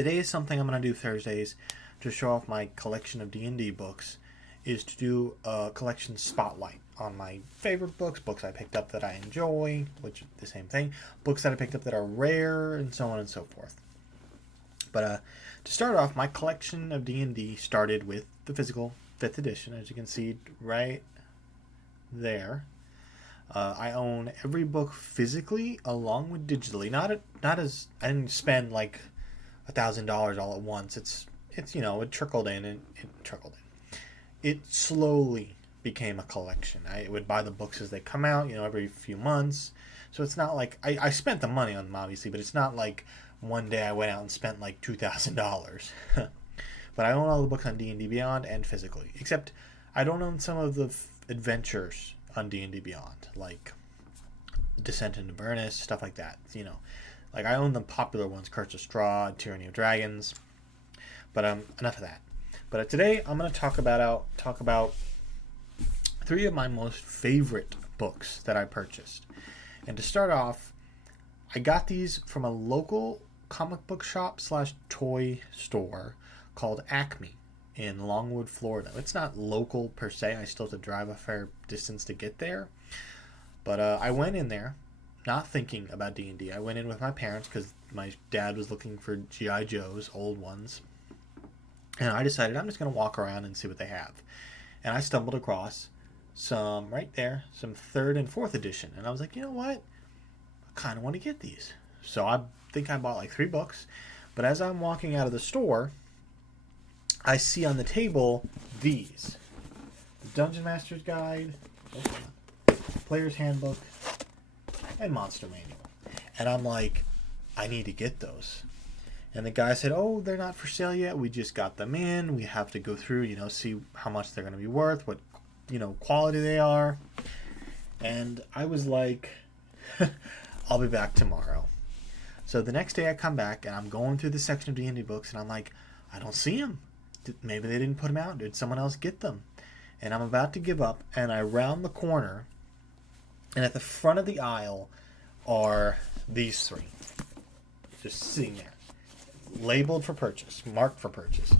Today is something I'm going to do Thursdays to show off my collection of D&D books, is to do a collection spotlight on my favorite books I picked up that I enjoy, which is the same thing, books that I picked up that are rare, and so on and so forth. But to start off, my collection of D&D started with the physical 5th edition, as you can see right there. I own every book physically along with digitally. Not as I didn't spend like $1,000 all at once. It's it trickled in and it trickled in. It slowly became a collection. I would buy the books as they come out, every few months. So it's not like I spent the money on them obviously, but it's not like one day I went out and spent like $2,000. But I own all the books on D&D Beyond and physically, except I don't own some of the adventures on D&D Beyond, like Descent into Avernus, stuff like that. Like I own the popular ones, Curse of Strahd, Tyranny of Dragons. But enough of that. But today I'm going to talk about 3 of my most favorite books that I purchased. And to start off, I got these from a local comic book shop / toy store called Acme in Longwood, Florida. It's not local per se. I still have to drive a fair distance to get there. But I went in there not thinking about D&D. I went in with my parents because my dad was looking for G.I. Joes, old ones. And I decided I'm just going to walk around and see what they have. And I stumbled across some 3rd and 4th edition. And I was like, you know what? I kind of want to get these. So I think I bought like 3 books. But as I'm walking out of the store, I see on the table these. The Dungeon Master's Guide, Player's Handbook, and Monster Manual. And I'm like, I need to get those. And the guy said, oh, they're not for sale yet. We just got them in. We have to go through, see how much they're going to be worth, what, quality they are. And I was like, I'll be back tomorrow. So the next day I come back and I'm going through the section of D&D books and I'm like, I don't see them. Maybe they didn't put them out. Did someone else get them? And I'm about to give up and I round the corner and at the front of the aisle are these 3. Just sitting there. Labeled for purchase, marked for purchase,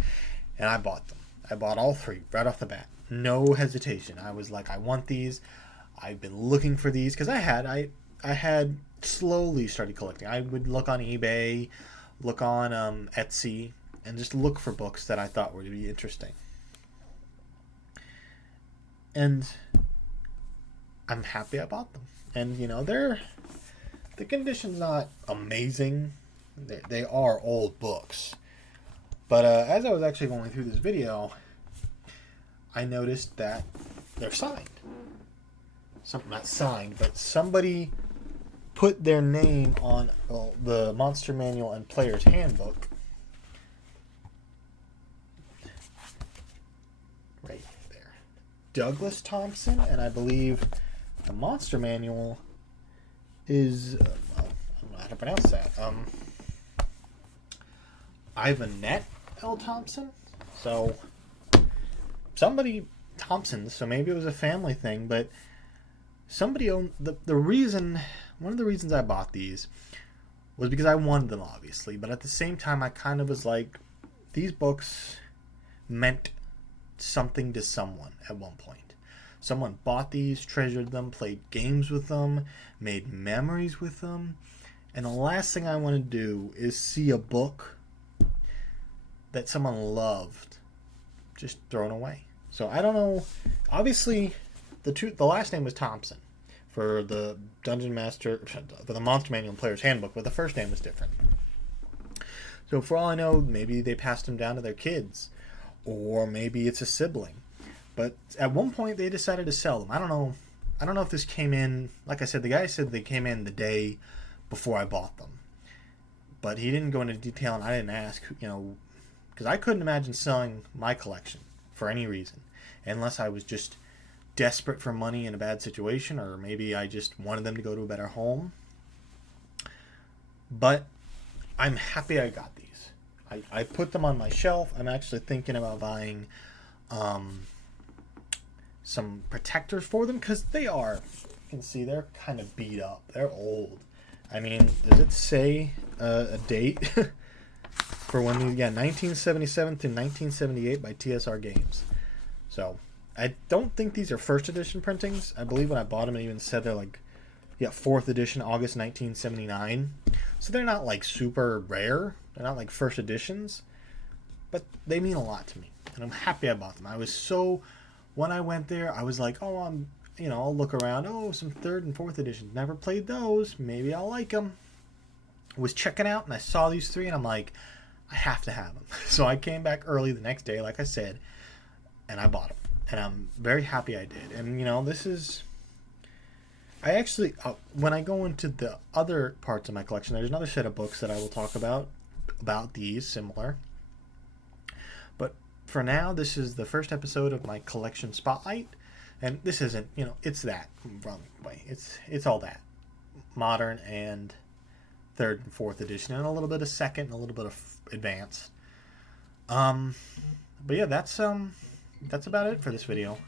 and I bought them. I bought all 3 right off the bat, no hesitation. I was like, I want these. I've been looking for these because I had slowly started collecting. I would look on eBay, look on Etsy, and just look for books that I thought would be interesting. And I'm happy I bought them. And the condition's not amazing. They are old books. But as I was actually going through this video, I noticed that they're signed. Not signed, but somebody put their name on the Monster Manual and Player's Handbook. Right there. Douglas Thompson, and I believe the Monster Manual is... I don't know how to pronounce that. Ivanette L. Thompson. So somebody Thompson. So maybe it was a family thing, but somebody owned the reason. One of the reasons I bought these was because I wanted them, obviously, but at the same time, I kind of was like, these books meant something to someone at one point. Someone bought these, treasured them, played games with them, made memories with them, and the last thing I want to do is see a book that someone loved just thrown away. So I don't know. Obviously, the last name was Thompson for the Dungeon Master, for the Monster Manual and Player's Handbook, but the first name was different. So for all I know, maybe they passed them down to their kids, or maybe it's a sibling. But at one point, they decided to sell them. I don't know. I don't know if this came in. Like I said, the guy said they came in the day before I bought them, but he didn't go into detail, and I didn't ask. Because I couldn't imagine selling my collection for any reason, unless I was just desperate for money in a bad situation, or maybe I just wanted them to go to a better home. But I'm happy I got these. I put them on my shelf. I'm actually thinking about buying some protectors for them, because they are, you can see they're kind of beat up. They're old. I mean, does it say a date? for when we, 1977 to 1978 by TSR Games. So I don't think these are first edition printings. I believe when I bought them, it even said they're like, fourth edition, August 1979. So they're not like super rare. They're not like first editions, but they mean a lot to me, and I'm happy I bought them. I was so, when I went there, I was like, oh, I'll look around. Oh, some third and fourth editions. Never played those. Maybe I'll like them. Was checking out, and I saw these three, and I'm like, I have to have them. So I came back early the next day, like I said, and I bought them. And I'm very happy I did. And, this is... I actually, when I go into the other parts of my collection, there's another set of books that I will talk about these, similar. But for now, this is the first episode of my collection spotlight. And this isn't, it's that. Wrong way. It's all that. Modern and third and fourth edition, and a little bit of second, and a little bit of advanced. But yeah, that's about it for this video.